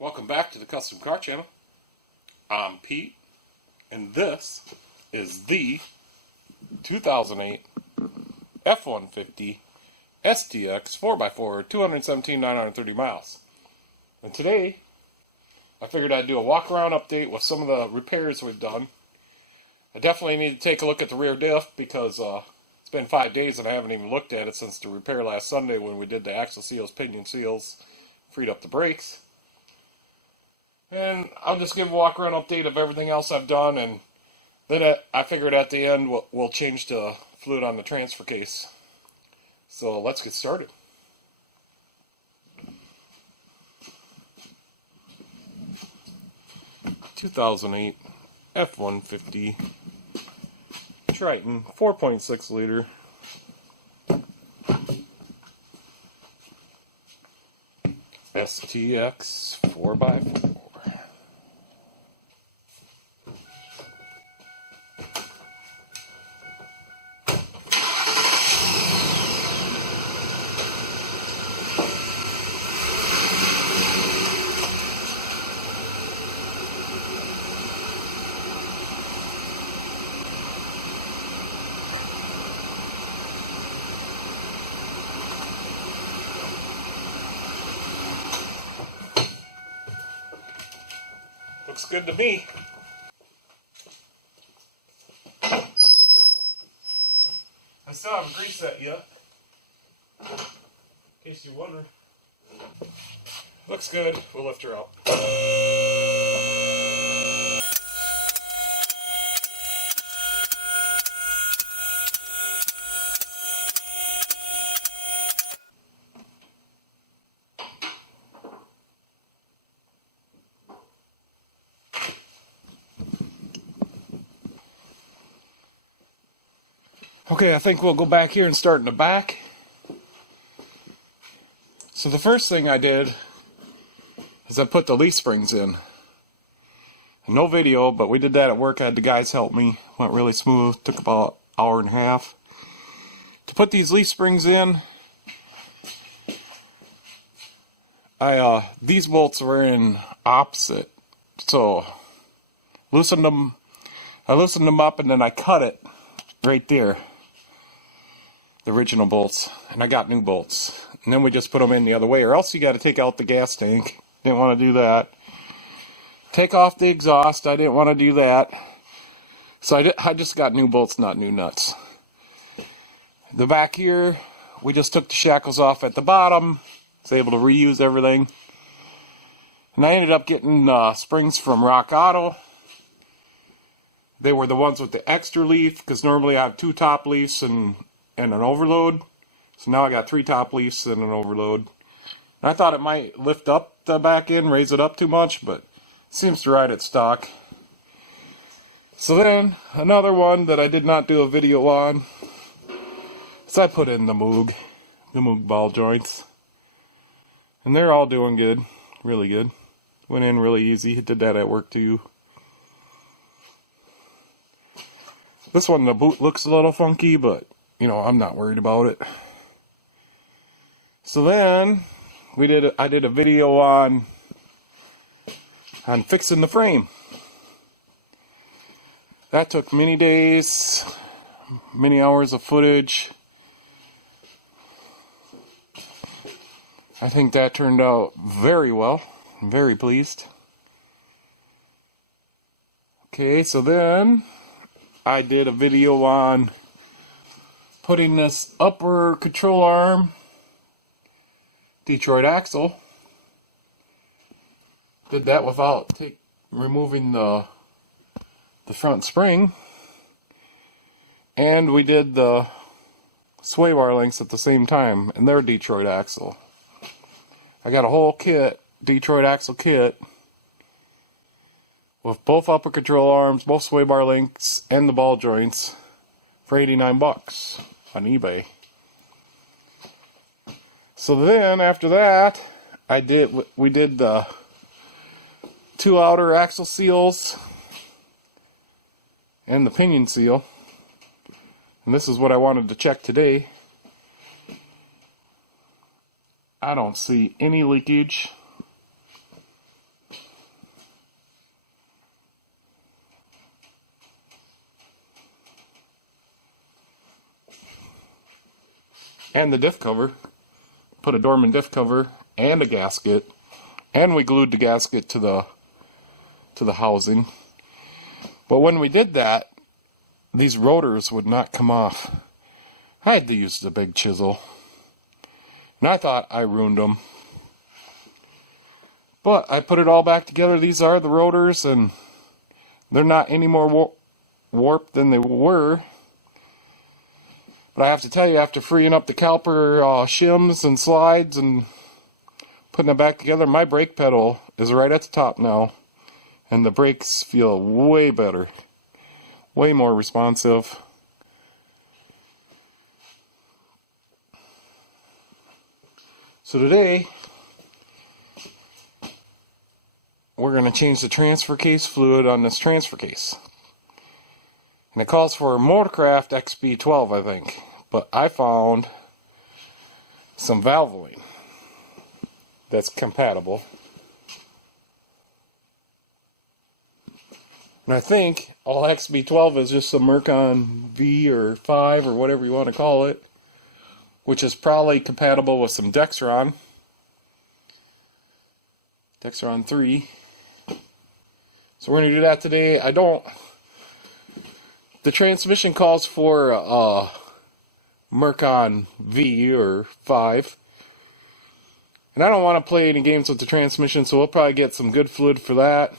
Welcome back to the Custom Car Channel. I'm Pete, and this is the 2008 F-150 STX 4x4, 217,930 miles. And today, I figured I'd do a walk-around update with some of the repairs we've done. I definitely need to take a look at the rear diff because it's been 5 days and I haven't even looked at it since the repair last Sunday when we did the axle seals, pinion seals, freed up the brakes. And I'll just give a walk-around update of everything else I've done, and then I figured at the end we'll change to fluid on the transfer case. So let's get started. (2008) F-150 Triton 4.6 liter STX 4x4. Looks good to me. I still haven't greased that yet, in case you're wondering. Looks good. We'll lift her out. Okay, I think we'll go back here and start in the back. So the first thing I did is I put the leaf springs in. No video, but we did that at work. I had the guys help me. Went really smooth. Took about an hour and a half. To put these leaf springs in, these bolts were in opposite. So I loosened them up and then I cut it right there. The original bolts, and I got new bolts, and then we just put them in the other way, or else you got to take out the gas tank. Didn't want to do that. Take off the exhaust. I didn't want to do that, so I just got new bolts, not new nuts. The back here, we just took the shackles off at the bottom. Was able to reuse everything, and I ended up getting springs from Rock Auto. They were the ones with the extra leaf, because normally I have 2 top leaves and an overload. So now I got 3 top leaves and an overload. And I thought it might lift up the back end, raise it up too much, but it seems to ride at stock. So then, another one that I did not do a video on, so I put in the Moog ball joints. And they're all doing good, really good. Went in really easy, did that at work too. This one, the boot looks a little funky, but you know, I'm not worried about it. So then I did a video on fixing the frame. That took many days, many hours of footage. I think that turned out very well. I'm very pleased. Okay, so then I did a video on putting this upper control arm Detroit axle. Did that without removing the front spring, and we did the sway bar links at the same time, and they're Detroit axle. I got a whole kit, Detroit axle kit, with both upper control arms, both sway bar links, and the ball joints for $89 on eBay. So then after that, we did the 2 outer axle seals and the pinion seal. And this is what I wanted to check today. I don't see any leakage. and the diff cover. Put a Dorman diff cover and a gasket, and we glued the gasket to the housing. But when we did that, these rotors would not come off. I had to use the big chisel, and I thought I ruined them. But I put it all back together. These are the rotors, and they're not any more warped than they were. But I have to tell you, after freeing up the caliper shims and slides and putting it back together, my brake pedal is right at the top now. And the brakes feel way better. Way more responsive. So today, we're going to change the transfer case fluid on this transfer case. And it calls for a Motorcraft XB12, I think. But I found some Valvoline that's compatible. And I think all XB12 is just some Mercon V or 5 or whatever you want to call it, which is probably compatible with some Dexron 3. So we're going to do that today. The transmission calls for Mercon V or 5. And I don't want to play any games with the transmission, so we'll probably get some good fluid for that.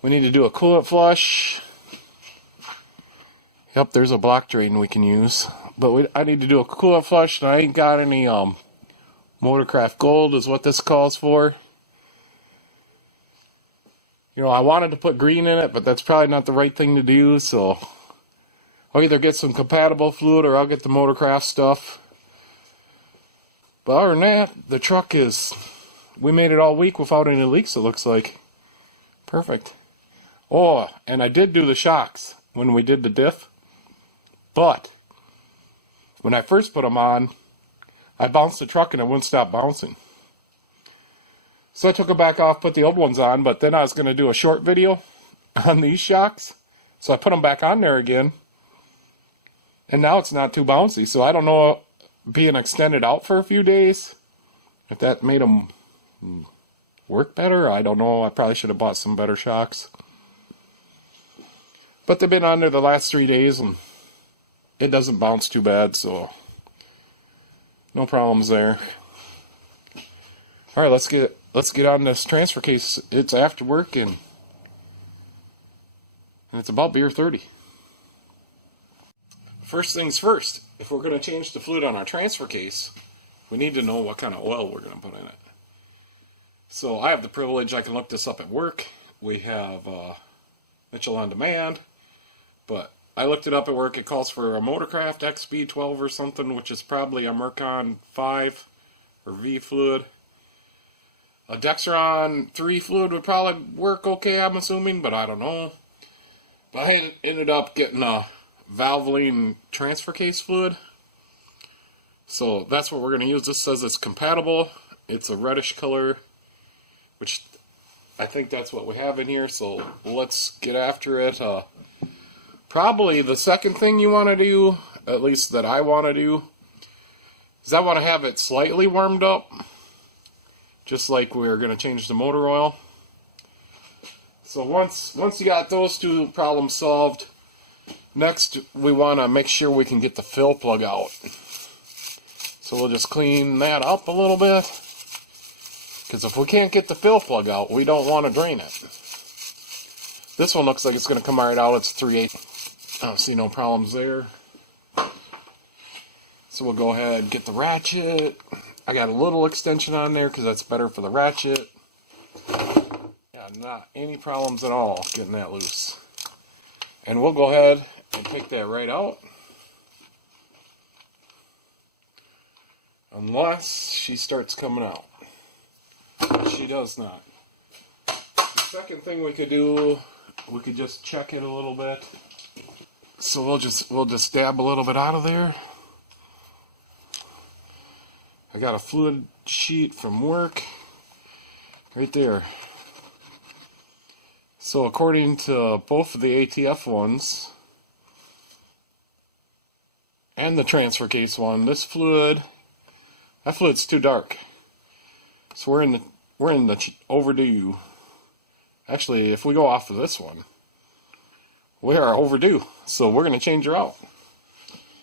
We need to do a coolant flush. Yep, there's a block drain we can use. But I need to do a coolant flush, and I ain't got any Motorcraft Gold is what this calls for. You know, I wanted to put green in it, but that's probably not the right thing to do, so I'll either get some compatible fluid or I'll get the Motorcraft stuff. But other than that, the truck we made it all week without any leaks, it looks like. Perfect. Oh, and I did do the shocks when we did the diff, but when I first put them on, I bounced the truck and it wouldn't stop bouncing. So I took it back off, put the old ones on, but then I was going to do a short video on these shocks. So I put them back on there again. And now it's not too bouncy. So I don't know, being extended out for a few days, if that made them work better. I don't know. I probably should have bought some better shocks. But they've been on there the last 3 days and it doesn't bounce too bad. So no problems there. Alright, let's get on this transfer case. It's after work and it's about beer 30. First things first, if we're going to change the fluid on our transfer case, we need to know what kind of oil we're going to put in it. So I have the privilege, I can look this up at work. We have Mitchell on demand, but I looked it up at work. It calls for a Motorcraft XB12 or something, which is probably a Mercon 5 or V fluid. A Dexron 3 fluid would probably work okay, I'm assuming, but I don't know. But I ended up getting a Valvoline transfer case fluid. So that's what we're going to use. This says it's compatible. It's a reddish color, which I think that's what we have in here. So let's get after it. Probably the second thing you want to do, at least that I want to do, is I want to have it slightly warmed up. Just like we're going to change the motor oil. So once you got those two problems solved, next we want to make sure we can get the fill plug out. So we'll just clean that up a little bit. Because if we can't get the fill plug out, we don't want to drain it. This one looks like it's going to come right out. It's 3/8. I don't see no problems there. So we'll go ahead and get the ratchet. I got a little extension on there because that's better for the ratchet. Yeah, not any problems at all getting that loose. And we'll go ahead and pick that right out. Unless she starts coming out. She does not. The second thing we could do, we could just check it a little bit. So we'll just dab a little bit out of there. I got a fluid sheet from work right there. So according to both of the ATF ones and the transfer case one. This fluid, that fluid's too dark. So we're in the overdue. Actually, if we go off of this one, we are overdue. So we're gonna change her out.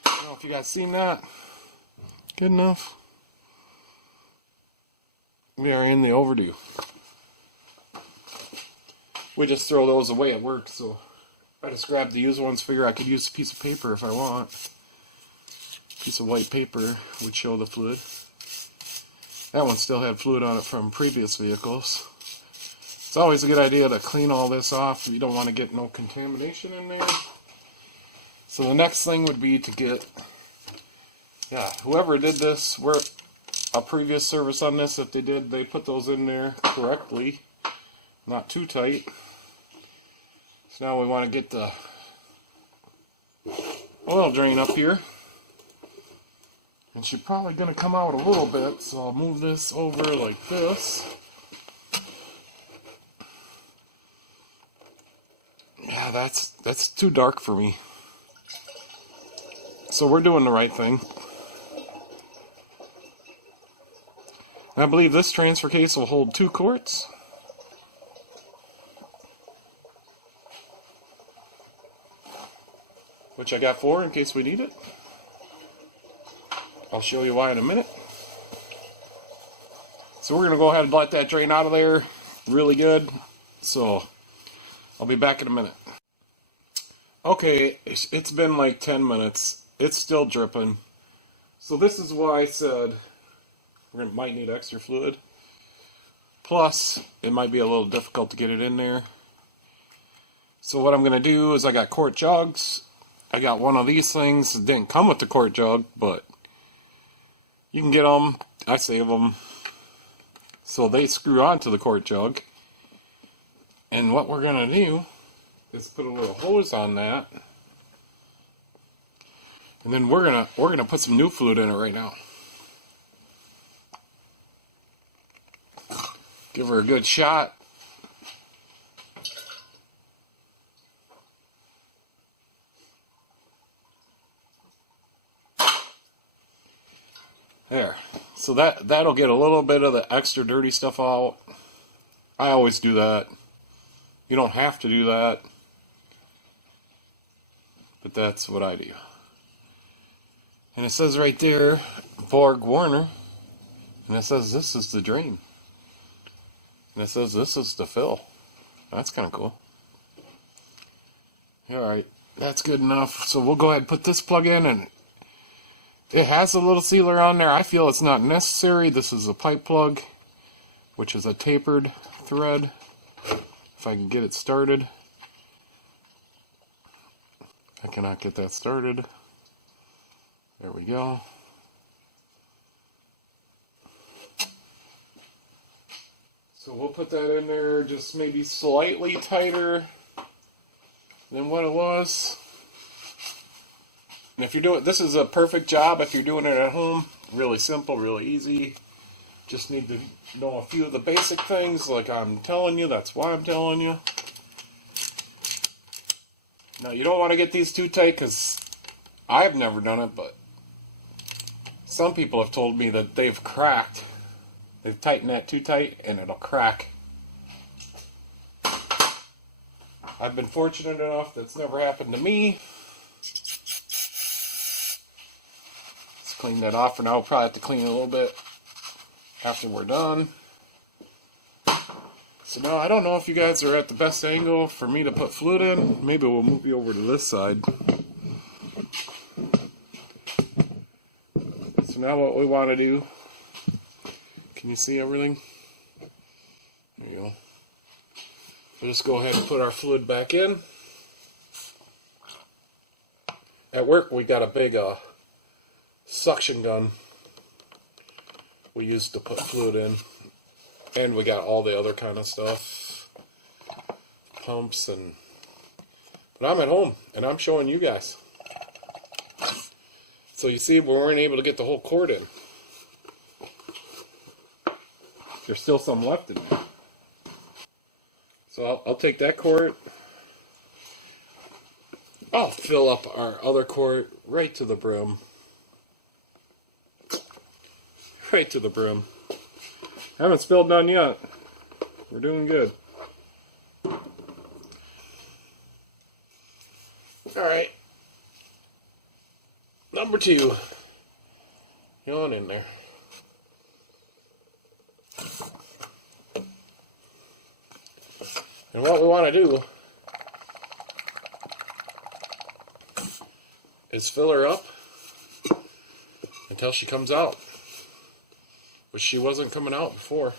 I don't know if you guys seen that. Good enough. We are in the overdue. We just throw those away at work, so I just grabbed the used ones, figure I could use a piece of paper if I want. A piece of white paper would show the fluid. That one still had fluid on it from previous vehicles. It's always a good idea to clean all this off. You don't want to get no contamination in there. So the next thing would be to get, whoever did this, a previous service on this, if they did, they put those in there correctly, not too tight. So now we want to get the oil drain up here. And she's probably going to come out a little bit, so I'll move this over like this. Yeah, that's too dark for me. So we're doing the right thing. And I believe this transfer case will hold 2 quarts. Which I got 4 in case we need it. I'll show you why in a minute. So we're going to go ahead and let that drain out of there really good. So I'll be back in a minute. Okay, it's been like 10 minutes. It's still dripping. So this is why I said we might need extra fluid. Plus, it might be a little difficult to get it in there. So what I'm going to do is I got quart jugs. I got one of these things. It didn't come with the quart jug, but you can get them. I save them. So they screw onto the quart jug. And what we're going to do is put a little hose on that. And then we're gonna put some new fluid in it right now. Give her a good shot. There. So that'll get a little bit of the extra dirty stuff out. I always do that. You don't have to do that, but that's what I do. And it says right there, Borg Warner, and it says this is the drain. And it says this is the fill. That's kind of cool. Alright, that's good enough. So we'll go ahead and put this plug in, and it has a little sealer on there. I feel it's not necessary. This is a pipe plug, which is a tapered thread. If I can get it started. I cannot get that started. There we go. So we'll put that in there just maybe slightly tighter than what it was. And if you're doing, this is a perfect job if you're doing it at home. Really simple, really easy. Just need to know a few of the basic things like I'm telling you. That's why I'm telling you. Now you don't want to get these too tight because I've never done it, but some people have told me that they've cracked. They've tightened that too tight and it'll crack. I've been fortunate enough that's never happened to me. Let's clean that off for now. We'll probably have to clean it a little bit after we're done. So now I don't know if you guys are at the best angle for me to put fluid in. Maybe we'll move you over to this side. So now what we want to do, can you see everything? There you go. We'll just go ahead and put our fluid back in. At work we got a big suction gun we used to put fluid in. And we got all the other kind of stuff. Pumps and... But I'm at home and I'm showing you guys. So you see we weren't able to get the whole quart in. There's still some left in there. So I'll take that quart. I'll fill up our other quart right to the brim. Right to the brim. Haven't spilled none yet. We're doing good. Alright. Number 2. Going in there. And what we want to do is fill her up until she comes out, which she wasn't coming out before.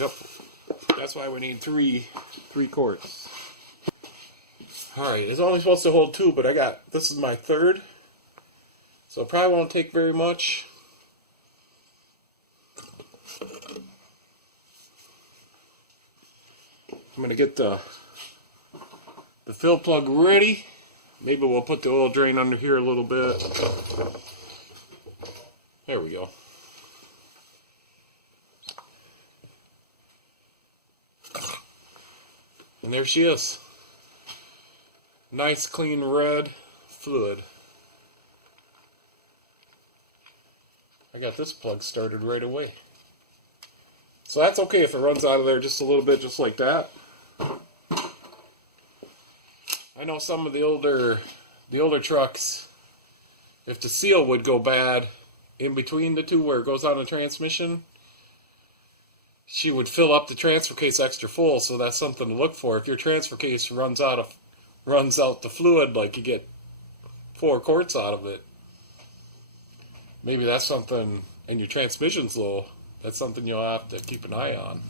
Yep, that's why we need three quarts. Alright, it's only supposed to hold 2, but this is my 3rd, so it probably won't take very much. I'm going to get the fill plug ready. Maybe we'll put the oil drain under here a little bit. There we go. And there she is. Nice clean red fluid. I got this plug started right away. So that's okay if it runs out of there just a little bit, just like that. I know some of the older trucks, if the seal would go bad in between the two where it goes on the transmission, she would fill up the transfer case extra full, so that's something to look for. If your transfer case runs out the fluid, like you get 4 quarts out of it, maybe that's something, and your transmission's low, that's something you'll have to keep an eye on.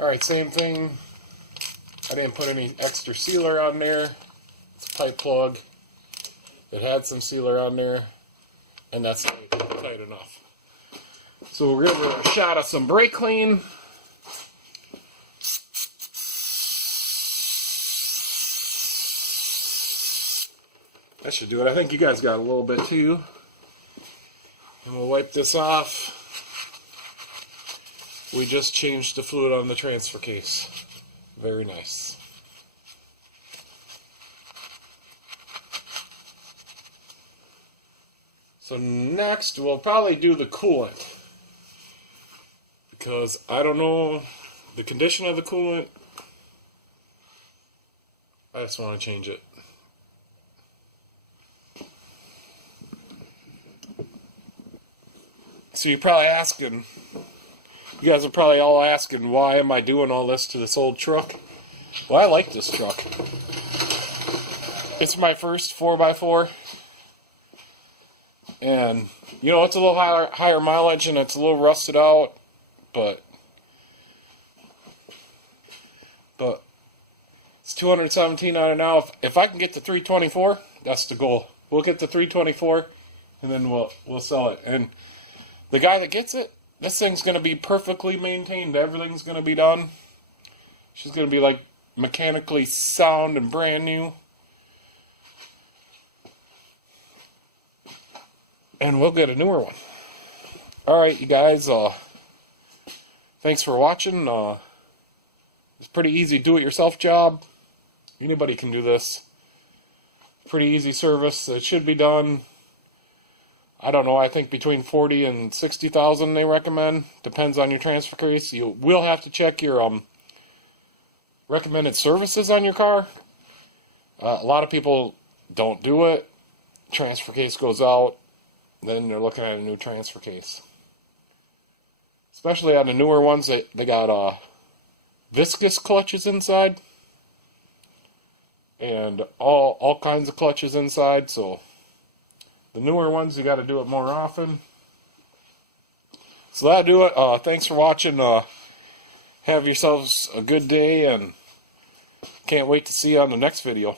Alright, same thing. I didn't put any extra sealer on there. It's a pipe plug. It had some sealer on there, and that's tight enough. So we're going to give it a shot of some brake clean. That should do it. I think you guys got a little bit too. And we'll wipe this off. We just changed the fluid on the transfer case. Very nice. So next we'll probably do the coolant, because I don't know the condition of the coolant. I just want to change it. So you're probably asking, you guys are probably all asking, why am I doing all this to this old truck? Well, I like this truck. It's my first 4x4. And, you know, it's a little higher mileage and it's a little rusted out. But it's 217 on it now. If I can get to 324, that's the goal. We'll get to 324 and then we'll sell it. And the guy that gets it, this thing's going to be perfectly maintained. Everything's going to be done. She's going to be like mechanically sound and brand new. And we'll get a newer one. Alright, you guys, thanks for watching. It's a pretty easy do-it-yourself job. Anybody can do this. Pretty easy service. It should be done, I don't know, I think between 40 and 60,000 they recommend. Depends on your transfer case. You will have to check your recommended services on your car. A lot of people don't do it. Transfer case goes out, then they're looking at a new transfer case. Especially on the newer ones, they got viscous clutches inside. And all kinds of clutches inside, so the newer ones, you got to do it more often. So that'll do it. Thanks for watching. Have yourselves a good day, and can't wait to see you on the next video.